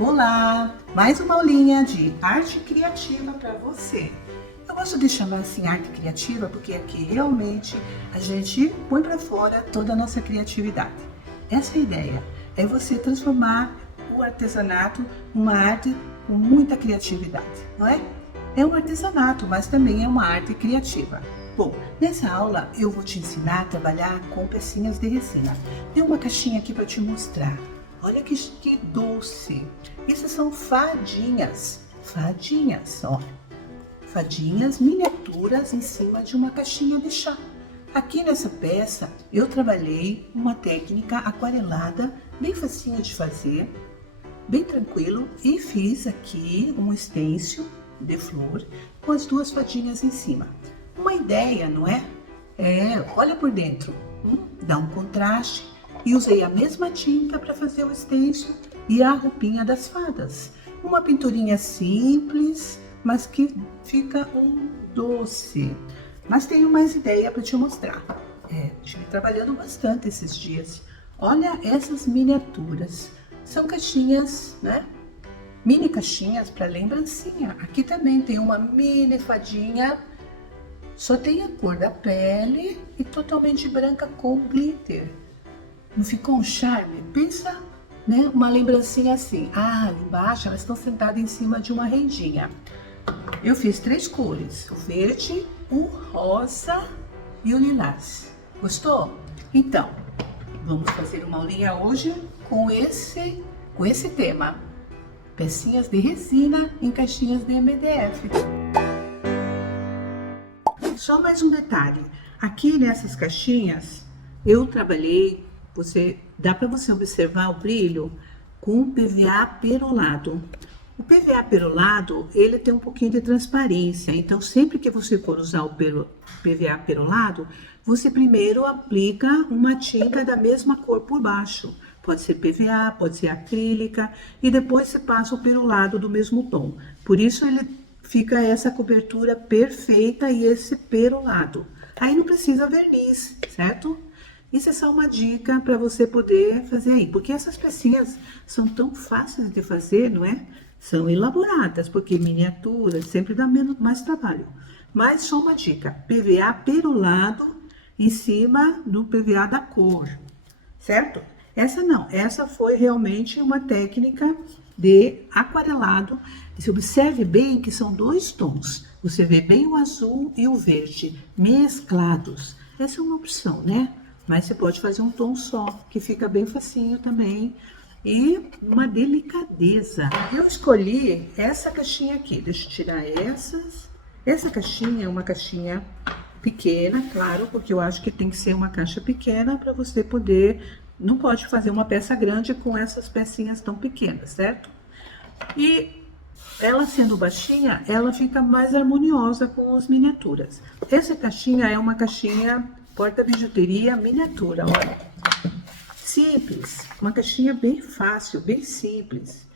Olá! Mais uma aulinha de arte criativa para você. Eu gosto de chamar assim arte criativa porque aqui realmente a gente põe para fora toda a nossa criatividade. Essa é a ideia, é você transformar o artesanato numa arte com muita criatividade, não é? É um artesanato, mas também é uma arte criativa. Bom, nessa aula eu vou te ensinar a trabalhar com pecinhas de resina. Tem uma caixinha aqui para te mostrar. Olha que doce! Essas são fadinhas, ó. Fadinhas miniaturas em cima de uma caixinha de chá. Aqui nessa peça eu trabalhei uma técnica aquarelada, bem facinho de fazer, bem tranquilo, e fiz aqui um stencil de flor com as duas fadinhas em cima. Uma ideia, não é? Olha por dentro, dá um contraste. E usei a mesma tinta para fazer o stencil e a roupinha das fadas. Uma pinturinha simples, mas que fica um doce. Mas tenho mais ideia para te mostrar. Estive trabalhando bastante esses dias. Olha essas miniaturas. São caixinhas, né? Mini caixinhas para lembrancinha. Aqui também tem uma mini fadinha. Só tem a cor da pele e totalmente branca com glitter. Não ficou um charme? Pensa, né? Uma lembrancinha assim. Ali embaixo elas estão sentadas em cima de uma rendinha. Eu fiz 3 cores, o verde, o rosa e o lilás. Gostou? Então, vamos fazer uma aulinha hoje com esse tema. Pecinhas de resina em caixinhas de MDF. Só mais um detalhe. Aqui nessas caixinhas eu trabalhei. Dá para você observar o brilho com PVA perolado. O PVA perolado, ele tem um pouquinho de transparência, então sempre que você for usar o PVA perolado, você primeiro aplica uma tinta da mesma cor por baixo. Pode ser PVA, pode ser acrílica, e depois você passa o perolado do mesmo tom. Por isso ele fica essa cobertura perfeita e esse perolado. Aí não precisa verniz, certo? Isso é só uma dica para você poder fazer aí, porque essas pecinhas são tão fáceis de fazer, não é? São elaboradas, porque miniaturas sempre dá mais trabalho. Mas só uma dica, PVA perolado em cima do PVA da cor, certo? Essa não, essa foi realmente uma técnica de aquarelado. Você observe bem que são 2 tons, você vê bem o azul e o verde mesclados. Essa é uma opção, né? Mas você pode fazer um tom só, que fica bem facinho também. E uma delicadeza. Eu escolhi essa caixinha aqui. Deixa eu tirar essas. Essa caixinha é uma caixinha pequena, claro, porque eu acho que tem que ser uma caixa pequena para você poder... Não pode fazer uma peça grande com essas pecinhas tão pequenas, certo? E ela sendo baixinha, ela fica mais harmoniosa com as miniaturas. Essa caixinha é uma caixinha... porta-bijuteria miniatura, olha. Simples, uma caixinha bem fácil, bem simples.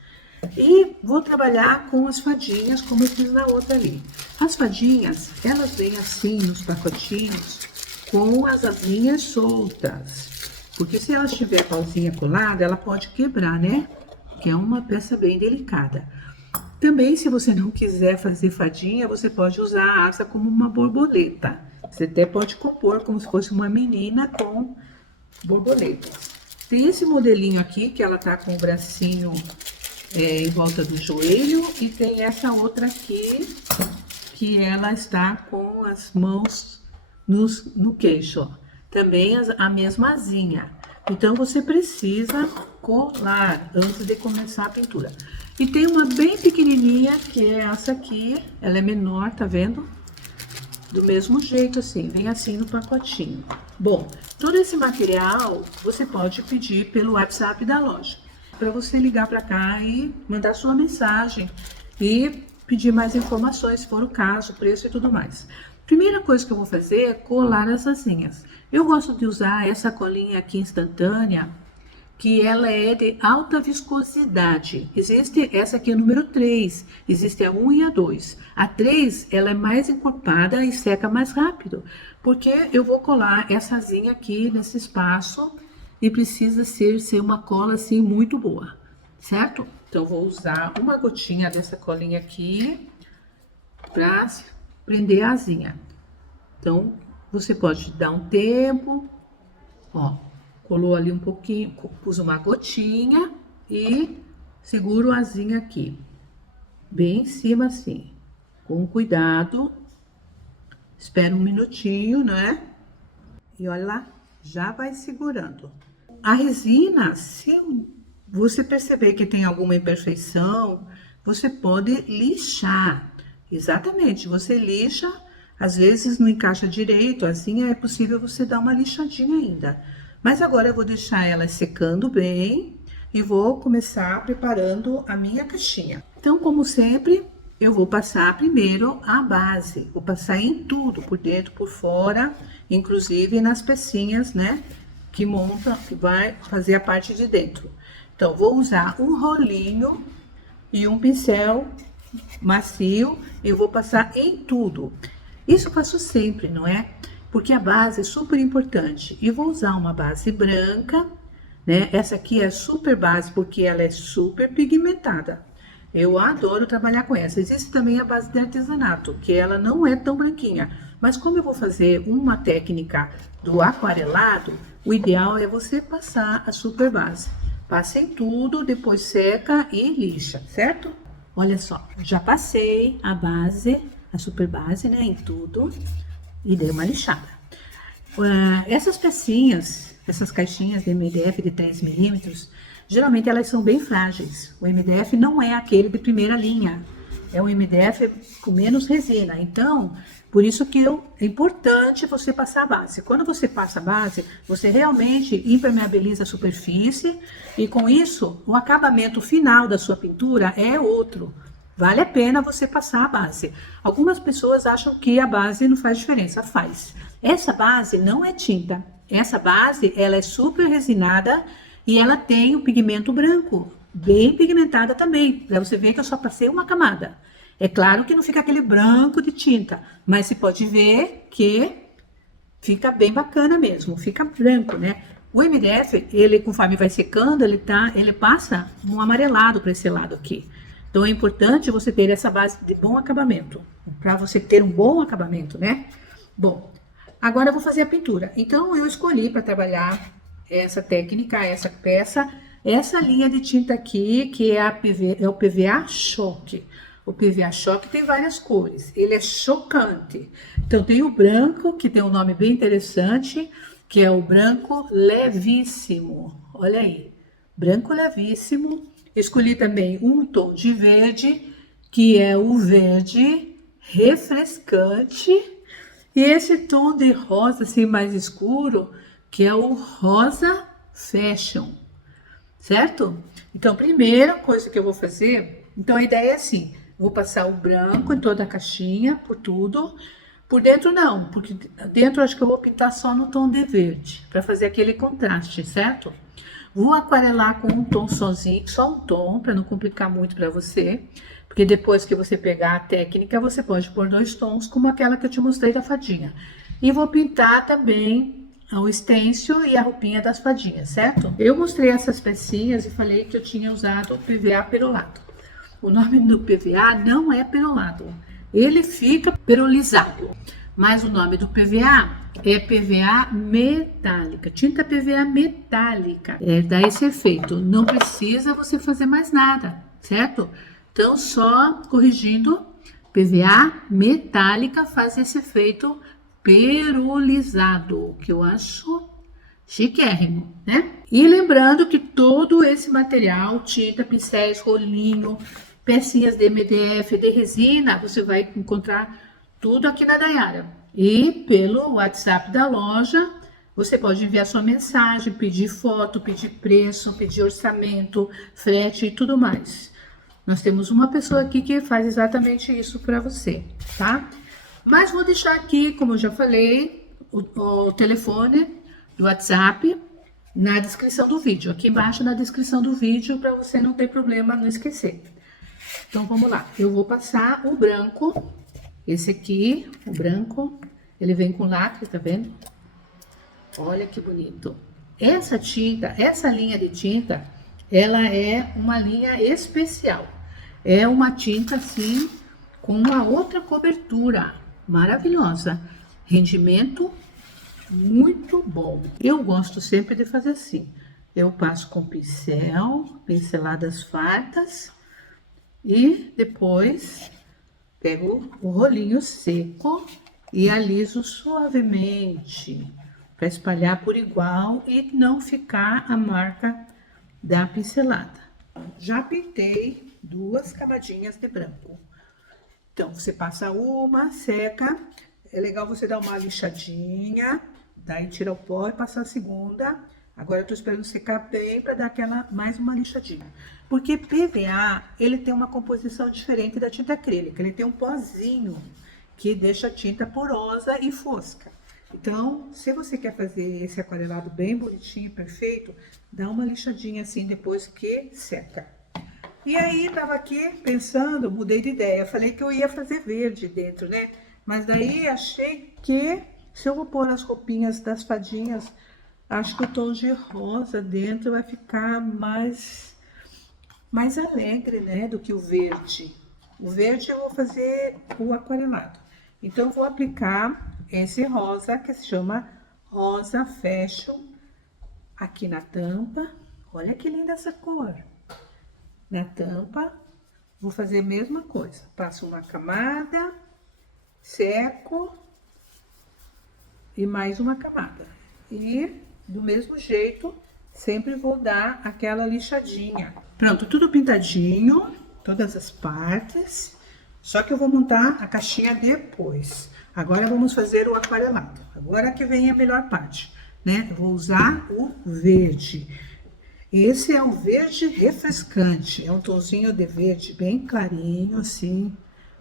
E vou trabalhar com as fadinhas, como eu fiz na outra ali. As fadinhas, elas vêm assim nos pacotinhos, com as asinhas soltas. Porque se ela estiver com a asinha colada, ela pode quebrar, né? Que é uma peça bem delicada. Também, se você não quiser fazer fadinha, você pode usar a asa como uma borboleta. Você até pode compor como se fosse uma menina com borboletas. Tem esse modelinho aqui, que ela tá com o bracinho em volta do joelho. E tem essa outra aqui, que ela está com as mãos no queixo, ó. Também a mesma asinha. Então, você precisa colar antes de começar a pintura. E tem uma bem pequenininha, que é essa aqui. Ela é menor, tá vendo? Do mesmo jeito assim, vem assim no pacotinho. Bom, todo esse material você pode pedir pelo WhatsApp da loja. Para você ligar para cá e mandar sua mensagem e pedir mais informações, se for o caso, preço e tudo mais. Primeira coisa que eu vou fazer é colar as asinhas. Eu gosto de usar essa colinha aqui instantânea, que ela é de alta viscosidade. Existe essa aqui, é número 3, existe a 1 e a 2. A 3, ela é mais encorpada e seca mais rápido, porque eu vou colar essa asinha aqui nesse espaço e precisa ser uma cola assim muito boa, certo? Então, vou usar uma gotinha dessa colinha aqui para prender a asinha. Então, você pode dar um tempo, ó, colou ali um pouquinho, pus uma gotinha e seguro a asinha aqui, bem em cima assim, com cuidado. Espera um minutinho, né? E olha lá, já vai segurando. A resina, se você perceber que tem alguma imperfeição, você pode lixar. Exatamente, você lixa, às vezes não encaixa direito, assim é possível você dar uma lixadinha ainda. Mas agora eu vou deixar ela secando bem e vou começar preparando a minha caixinha. Então, como sempre, eu vou passar primeiro a base, vou passar em tudo, por dentro, por fora, inclusive nas pecinhas, né? Que monta, que vai fazer a parte de dentro. Então, vou usar um rolinho e um pincel macio, eu vou passar em tudo. Isso eu faço sempre, não é? Porque a base é super importante. E vou usar uma base branca, né? Essa aqui é super base porque ela é super pigmentada. Eu adoro trabalhar com essa. Existe também a base de artesanato, que ela não é tão branquinha. Mas como eu vou fazer uma técnica do aquarelado, o ideal é você passar a super base. Passa em tudo, depois seca e lixa, certo? Olha só, já passei a base, a super base, né, em tudo e dei uma lixada. Essas pecinhas, essas caixinhas de MDF de 3 milímetros, geralmente elas são bem frágeis. O MDF não é aquele de primeira linha, é um MDF com menos resina. Então, por isso que é importante você passar a base. Quando você passa a base, você realmente impermeabiliza a superfície e com isso, o acabamento final da sua pintura é outro. Vale a pena você passar a base. Algumas pessoas acham que a base não faz diferença. Faz. Essa base não é tinta. Essa base, ela é super resinada e ela tem o pigmento branco, bem pigmentada também. Para você ver que eu só passei uma camada. É claro que não fica aquele branco de tinta, mas você pode ver que fica bem bacana mesmo, fica branco, né? O MDF, ele conforme vai secando, ele passa um amarelado para esse lado aqui. Então é importante você ter essa base de bom acabamento, para você ter um bom acabamento, né? Bom, agora eu vou fazer a pintura. Então eu escolhi para trabalhar essa técnica, essa peça, essa linha de tinta aqui, que é o PVA Choque. O PVA Choque tem várias cores, ele é chocante. Então tem o branco, que tem um nome bem interessante, que é o branco levíssimo. Olha aí, branco levíssimo. Escolhi também um tom de verde, que é o verde refrescante. E esse tom de rosa assim mais escuro, que é o rosa fashion, certo? Então, primeira coisa que eu vou fazer, então a ideia é assim, vou passar o branco em toda a caixinha, por tudo. Por dentro não, porque dentro eu acho que eu vou pintar só no tom de verde, para fazer aquele contraste, certo? Vou aquarelar com um tom sozinho, só um tom, para não complicar muito para você. Porque depois que você pegar a técnica, você pode pôr 2 tons, como aquela que eu te mostrei da fadinha. E vou pintar também o stencil e a roupinha das fadinhas, certo? Eu mostrei essas pecinhas e falei que eu tinha usado o PVA perolado. O nome do PVA não é perolado, ele fica perolizado. Mas o nome do PVA é PVA metálica, tinta PVA metálica. Dá esse efeito, não precisa você fazer mais nada, certo? Então, só corrigindo, PVA metálica faz esse efeito perolizado, que eu acho chiquérrimo, né? E lembrando que todo esse material, tinta, pincéis, rolinho, pecinhas de MDF, de resina, você vai encontrar tudo aqui na Nayara. E pelo WhatsApp da loja, você pode enviar sua mensagem, pedir foto, pedir preço, pedir orçamento, frete e tudo mais. Nós temos uma pessoa aqui que faz exatamente isso para você, tá? Mas vou deixar aqui, como eu já falei, o telefone do WhatsApp na descrição do vídeo. Aqui embaixo na descrição do vídeo, para você não ter problema, não esquecer. Então, vamos lá. Eu vou passar o branco. Esse aqui, o branco, ele vem com lacre, tá vendo? Olha que bonito. Essa tinta, essa linha de tinta, Ela é uma linha especial. É uma tinta assim, com uma outra cobertura maravilhosa. Rendimento muito bom. Eu gosto sempre de fazer assim. Eu passo com pincel, pinceladas fartas e depois pego o rolinho seco e aliso suavemente para espalhar por igual e não ficar a marca da pincelada. Já pintei 2 camadinhas de branco. Então, você passa uma, seca. É legal você dar uma lixadinha, daí tira o pó e passa a segunda. Agora eu tô esperando secar bem para dar aquela mais uma lixadinha. Porque PVA, ele tem uma composição diferente da tinta acrílica. Ele tem um pozinho que deixa a tinta porosa e fosca. Então, se você quer fazer esse aquarelado bem bonitinho, perfeito, dá uma lixadinha assim depois que seca. E aí, tava aqui pensando, mudei de ideia. Falei que eu ia fazer verde dentro, né? Mas daí achei que se eu vou pôr as roupinhas das fadinhas, acho que o tom de rosa dentro vai ficar mais alegre, né? Do que o verde. O verde eu vou fazer o aquarelado. Então, eu vou aplicar esse rosa, que se chama Rosa Fashion, aqui na tampa. Olha que linda essa cor. Na tampa, vou fazer a mesma coisa. Passo uma camada, seco e mais uma camada. E do mesmo jeito, sempre vou dar aquela lixadinha. Pronto, tudo pintadinho, todas as partes. Só que eu vou montar a caixinha depois. Agora vamos fazer o aquarelado. Agora que vem a melhor parte, né? Eu vou usar o verde. Esse é um verde refrescante, é um tonzinho de verde bem clarinho, assim,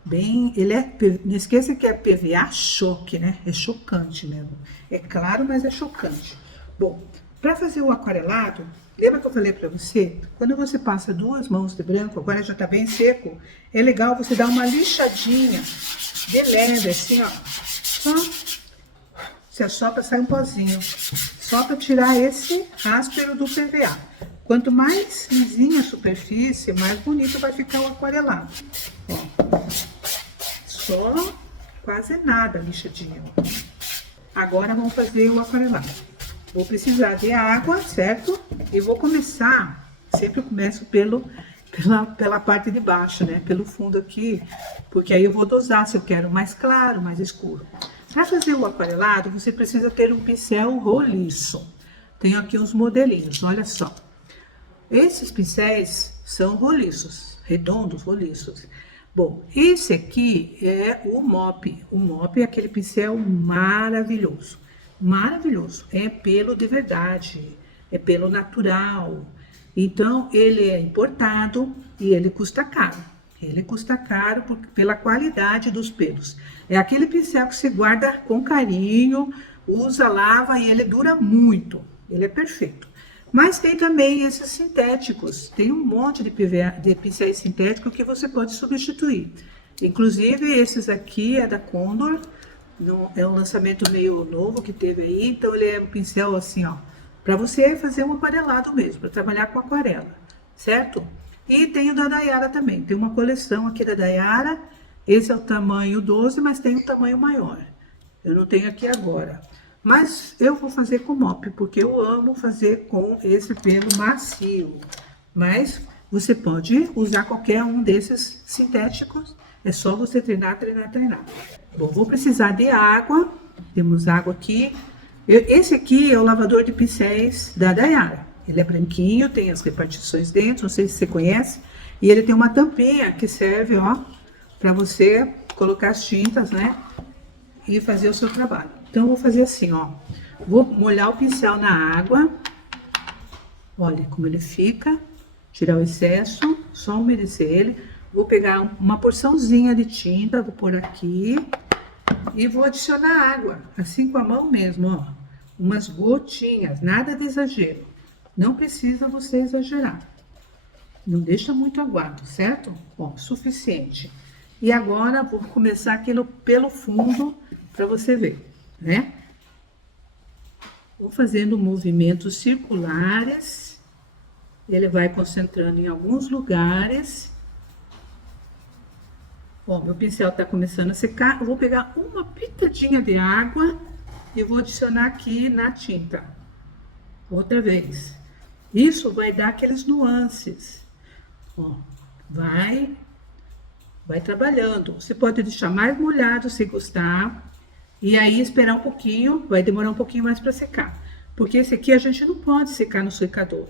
bem... Ele é, não esqueça que é PVA choque, né? É chocante mesmo. É claro, mas é chocante. Bom, para fazer o aquarelado, lembra que eu falei para você? Quando você passa 2 mãos de branco, agora já tá bem seco, é legal você dar uma lixadinha de leve, assim, ó. Só você assopra, sai um pozinho. Só para tirar esse áspero do PVA. Quanto mais lisinha a superfície, mais bonito vai ficar o aquarelado. Ó, só quase nada lixadinho. Agora vamos fazer o aquarelado. Vou precisar de água, certo? E vou começar, sempre eu começo pela parte de baixo, né? Pelo fundo aqui, porque aí eu vou dosar se eu quero mais claro, mais escuro. Para fazer o aquarelado, você precisa ter um pincel roliço. Tenho aqui uns modelinhos, olha só. Esses pincéis são roliços, redondos, roliços. Bom, esse aqui é o mop. O mop é aquele pincel maravilhoso. Maravilhoso. É pelo de verdade, é pelo natural. Então, ele é importado e ele custa caro. Ele custa caro pela qualidade dos pelos. É aquele pincel que você guarda com carinho, usa, lava e ele dura muito. Ele é perfeito. Mas tem também esses sintéticos. Tem um monte de PVA, de pincéis sintéticos que você pode substituir. Inclusive, esses aqui é da Condor. É um lançamento meio novo que teve aí. Então, ele é um pincel assim, ó. Para você fazer um aquarelado mesmo, para trabalhar com aquarela, certo? E tem o da Daiara também. Tem uma coleção aqui da Daiara. Esse é o tamanho 12, mas tem o tamanho maior. Eu não tenho aqui agora. Mas eu vou fazer com mop, porque eu amo fazer com esse pelo macio. Mas você pode usar qualquer um desses sintéticos. É só você treinar, treinar, treinar. Bom, vou precisar de água. Temos água aqui. Esse aqui é o lavador de pincéis da Daiara. Ele é branquinho, tem as repartições dentro, não sei se você conhece. E ele tem uma tampinha que serve, ó, para você colocar as tintas, né? E fazer o seu trabalho. Então, eu vou fazer assim, ó. Vou molhar o pincel na água. Olha como ele fica. Tirar o excesso, só umedecer ele. Vou pegar uma porçãozinha de tinta, vou pôr aqui. E vou adicionar água, assim com a mão mesmo, ó. Umas gotinhas, nada de exagero. Não precisa você exagerar. Não deixa muito aguado, certo? Ó, suficiente. E agora, vou começar aqui pelo fundo, para você ver, né? Vou fazendo movimentos circulares Ele vai concentrando em alguns lugares. Ó, meu pincel está começando a secar. Eu vou pegar uma pitadinha de água e vou adicionar aqui na tinta. Outra vez. Isso vai dar aqueles nuances. Ó, vai trabalhando. Você pode deixar mais molhado se gostar. E aí esperar um pouquinho, vai demorar um pouquinho mais para secar. Porque esse aqui a gente não pode secar no secador.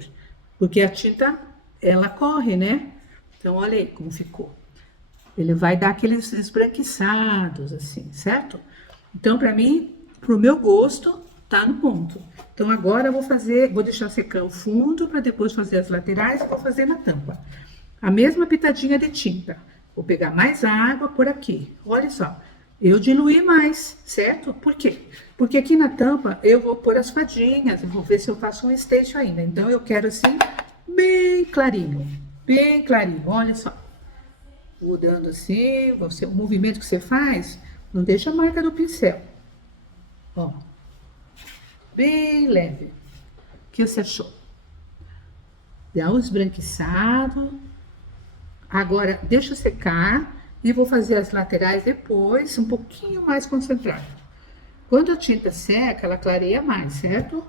Porque a tinta, ela corre, né? Então, olha aí como ficou. Ele vai dar aqueles esbranquiçados, assim, certo? Então, para mim, pro meu gosto, tá no ponto. Então, agora eu vou deixar secar o fundo para depois fazer as laterais e vou fazer na tampa. A mesma pitadinha de tinta. Vou pegar mais água por aqui. Olha só. Eu diluí mais, certo? Por quê? Porque aqui na tampa eu vou pôr as fadinhas, eu vou ver se eu faço um stencil ainda. Então, eu quero assim, bem clarinho, olha só. Vou dando assim, o movimento que você faz, não deixa a marca do pincel. Ó, bem leve. O que você achou? Dá um esbranquiçado. Agora, deixa secar. E vou fazer as laterais depois, um pouquinho mais concentrado. Quando a tinta seca, ela clareia mais, certo?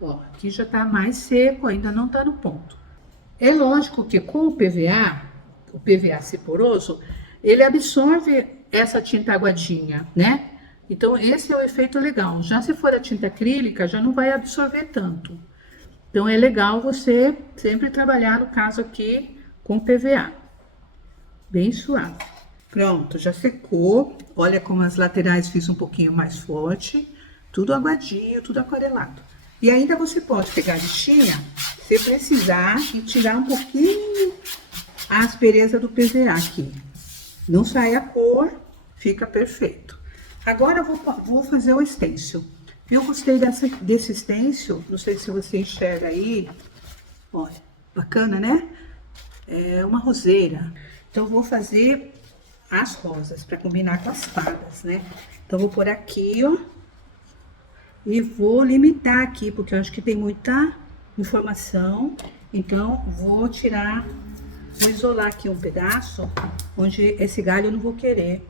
Ó, aqui já tá mais seco, ainda não tá no ponto. É lógico que com o PVA ser poroso, ele absorve essa tinta aguadinha, né? Então, esse é o efeito legal. Já se for a tinta acrílica, já não vai absorver tanto. Então, é legal você sempre trabalhar, no caso aqui, com PVA. Bem suave. Pronto, já secou. Olha como as laterais fiz um pouquinho mais forte. Tudo aguadinho, tudo aquarelado. E ainda você pode pegar a lixinha, se precisar, e tirar um pouquinho a aspereza do PVA aqui. Não sai a cor, fica perfeito. Agora eu vou fazer o stencil. Eu gostei desse stencil, não sei se você enxerga aí. Olha, bacana, né? É uma roseira. Então, eu vou fazer as rosas, para combinar com as fadas, né? Então, vou pôr aqui, ó. E vou limitar aqui, porque eu acho que tem muita informação. Então, vou isolar aqui um pedaço, onde esse galho eu não vou querer.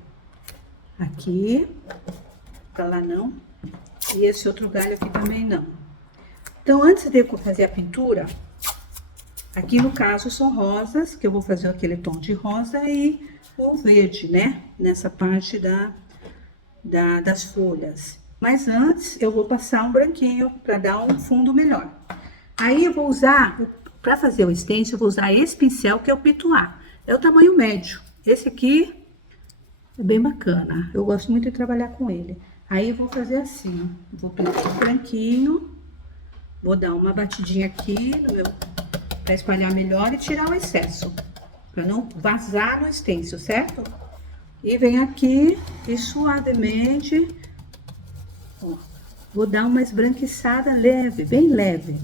Aqui, pra lá não. E esse outro galho aqui também não. Então, antes de eu fazer a pintura, aqui no caso são rosas, que eu vou fazer aquele tom de rosa e o verde, né? Nessa parte das folhas. Mas antes eu vou passar um branquinho para dar um fundo melhor. Aí eu vou usar, para fazer o stencil, eu vou usar esse pincel que é o Pituá. É o tamanho médio. Esse aqui é bem bacana. Eu gosto muito de trabalhar com ele. Aí eu vou fazer assim, ó. Vou pegar o branquinho, vou dar uma batidinha aqui no meu, para espalhar melhor e tirar o excesso. Para não vazar no stencil, certo? E venho aqui e suavemente, ó, vou dar uma esbranquiçada leve, bem leve.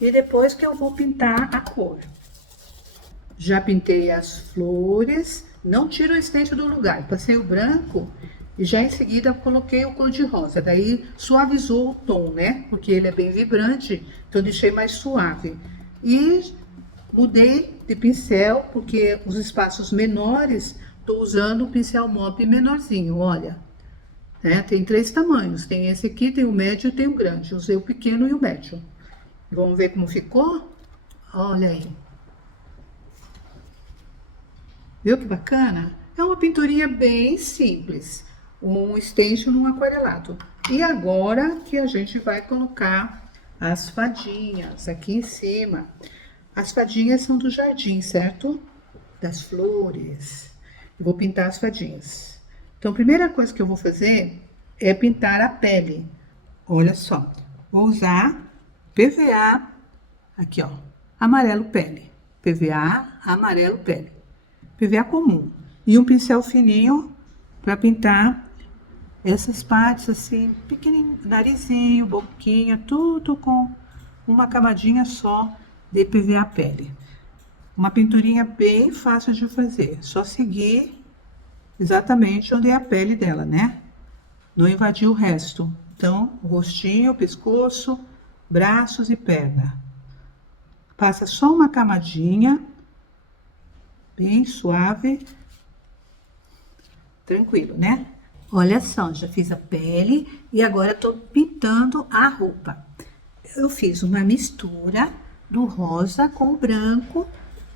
E depois que eu vou pintar a cor. Já pintei as flores, não tiro o stencil do lugar, passei o branco e já em seguida coloquei o cor de rosa. Daí suavizou o tom, né? Porque ele é bem vibrante, então deixei mais suave. E mudei de pincel, porque os espaços menores, tô usando o pincel mop menorzinho, olha. Tem 3 tamanhos, tem esse aqui, tem o médio e tem o grande. Usei o pequeno e o médio. Vamos ver como ficou? Olha aí. Viu que bacana? É uma pinturinha bem simples. Um stencil num aquarelado. E agora que a gente vai colocar as fadinhas aqui em cima. As fadinhas são do jardim, certo? Das flores. Eu vou pintar as fadinhas. Então, a primeira coisa que eu vou fazer é pintar a pele. Olha só. Vou usar PVA, aqui ó, amarelo pele. PVA, amarelo pele. PVA comum. E um pincel fininho para pintar essas partes assim, pequenininho, narizinho, boquinha, tudo com uma camadinha só de PVA pele. Uma pinturinha bem fácil de fazer, só seguir exatamente onde é a pele dela, né? Não invadir o resto. Então, o rostinho, o pescoço, braços e perna. Passa só uma camadinha, bem suave, tranquilo, né? Olha só, já fiz a pele e agora tô pintando a roupa. Eu fiz uma mistura do rosa com o branco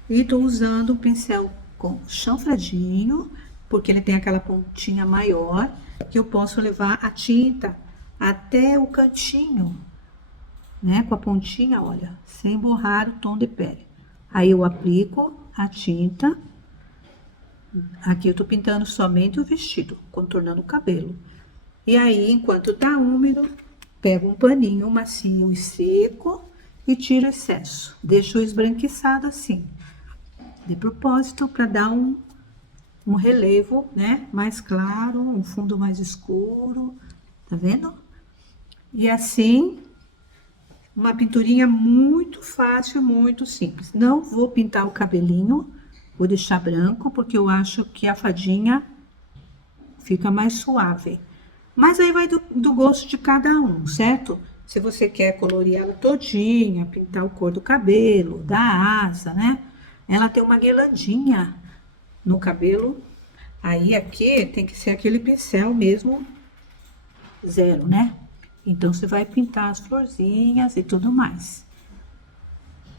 e tô usando um pincel com chanfradinho, porque ele tem aquela pontinha maior, que eu posso levar a tinta até o cantinho, né? Com a pontinha, olha, sem borrar o tom de pele. Aí eu aplico a tinta. Aqui eu tô pintando somente o vestido, contornando o cabelo. E aí, enquanto tá úmido, pego um paninho macio e seco e tiro o excesso. Deixo esbranquiçado assim, de propósito, para dar um relevo, né? Mais claro, um fundo mais escuro, tá vendo? E assim, uma pinturinha muito fácil, muito simples. Não vou pintar o cabelinho, vou deixar branco, porque eu acho que a fadinha fica mais suave. Mas aí vai do gosto de cada um, certo? Se você quer colorir ela todinha, pintar o cor do cabelo, da asa, né? Ela tem uma guirlandinha no cabelo. Aí aqui tem que ser aquele pincel mesmo, zero, né? Então você vai pintar as florzinhas e tudo mais.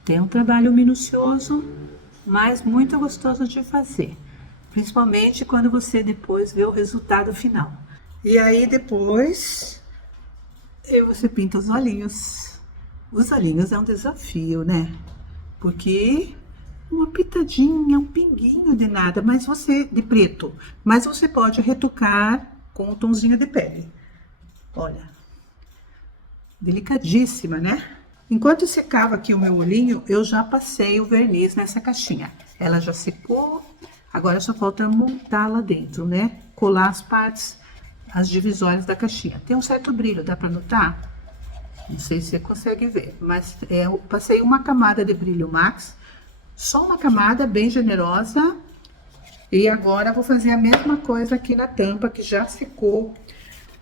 Tem um trabalho minucioso, mas muito gostoso de fazer. Principalmente quando você depois vê o resultado final. E aí depois você pinta os olhinhos. Os olhinhos é um desafio, né? Porque uma pitadinha, um pinguinho de nada, mas de preto. Mas você pode retocar com um tonzinho de pele. Olha, delicadíssima, né? Enquanto secava aqui o meu olhinho, eu já passei o verniz nessa caixinha. Ela já secou, agora só falta montar lá dentro, né? Colar as partes, as divisórias da caixinha. Tem um certo brilho, dá pra notar? Não sei se você consegue ver, mas eu passei uma camada de brilho Max, só uma camada bem generosa. E agora vou fazer a mesma coisa aqui na tampa, que já secou.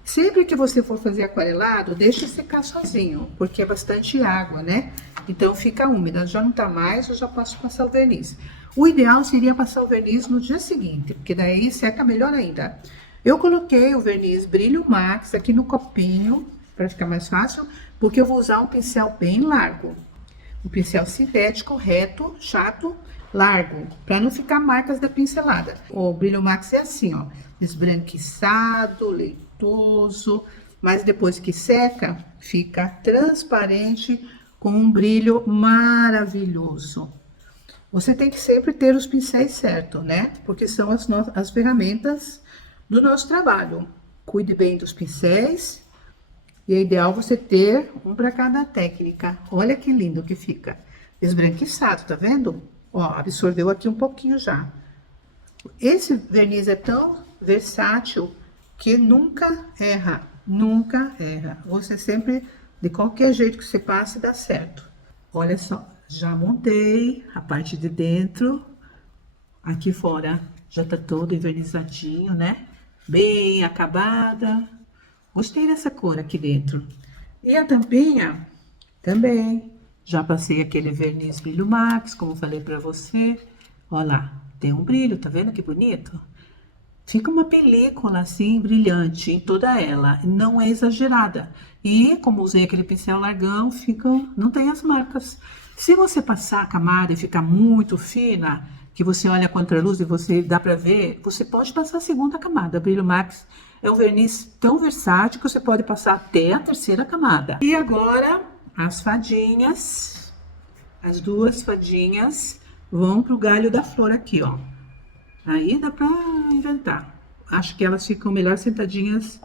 Sempre que você for fazer aquarelado, deixa secar sozinho, porque é bastante água, né? Então fica úmida, já não tá mais, eu já posso passar o verniz. O ideal seria passar o verniz no dia seguinte, porque daí seca melhor ainda. Eu coloquei o verniz Brilho Max aqui no copinho, para ficar mais fácil, porque eu vou usar um pincel bem largo. Um pincel sintético, reto, chato, largo, para não ficar marcas da pincelada. O Brilho Max é assim, ó, esbranquiçado, leitoso, mas depois que seca, fica transparente com um brilho maravilhoso. Você tem que sempre ter os pincéis certos, né? Porque são as ferramentas do nosso trabalho. Cuide bem dos pincéis. E é ideal você ter um para cada técnica. Olha que lindo que fica. Esbranquiçado, tá vendo? Ó, absorveu aqui um pouquinho já. Esse verniz é tão versátil que nunca erra. Nunca erra. Você sempre, de qualquer jeito que você passe, dá certo. Olha só, já montei a parte de dentro. Aqui fora já tá todo envernizadinho, né? Bem acabada. Gostei dessa cor aqui dentro. E a tampinha também. Já passei aquele verniz Brilho Max, como falei pra você. Olha lá, tem um brilho, tá vendo que bonito? Fica uma película assim, brilhante em toda ela. Não é exagerada. E como usei aquele pincel largão, não tem as marcas. Se você passar a camada e ficar muito fina, que você olha contra a luz e você dá pra ver, você pode passar a segunda camada. Brilho Max é um verniz tão versátil que você pode passar até a terceira camada. E agora, as fadinhas, as duas fadinhas vão pro galho da flor aqui, ó. Aí dá pra inventar. Acho que elas ficam melhor sentadinhas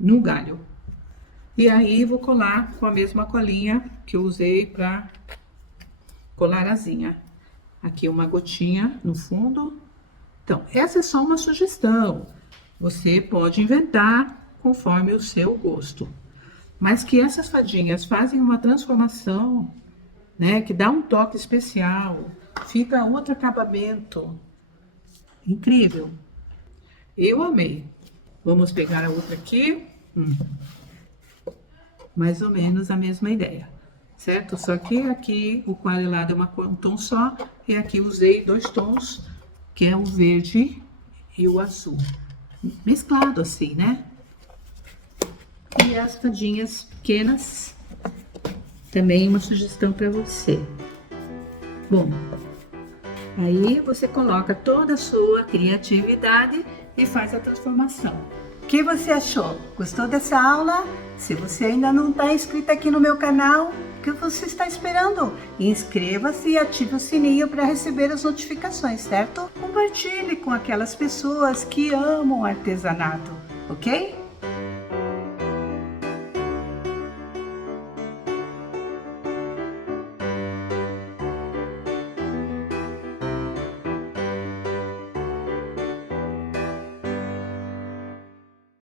no galho. E aí vou colar com a mesma colinha que eu usei pra colar asinha. Aqui uma gotinha no fundo. Então, essa é só uma sugestão. Você pode inventar conforme o seu gosto. Mas que essas fadinhas fazem uma transformação, né? Que dá um toque especial. Fica outro acabamento. Incrível. Eu amei. Vamos pegar a outra aqui. Mais ou menos a mesma ideia. certo? Só que aqui o quadrilado é um tom só, e aqui usei 2 tons, que é o verde e o azul, mesclado assim, né? E as fadinhas pequenas, também uma sugestão para você. Bom, aí você coloca toda a sua criatividade e faz a transformação. O que você achou? Gostou dessa aula? Se você ainda não está inscrito aqui no meu canal, o que você está esperando? Inscreva-se e ative o sininho para receber as notificações, certo? Compartilhe com aquelas pessoas que amam artesanato, ok?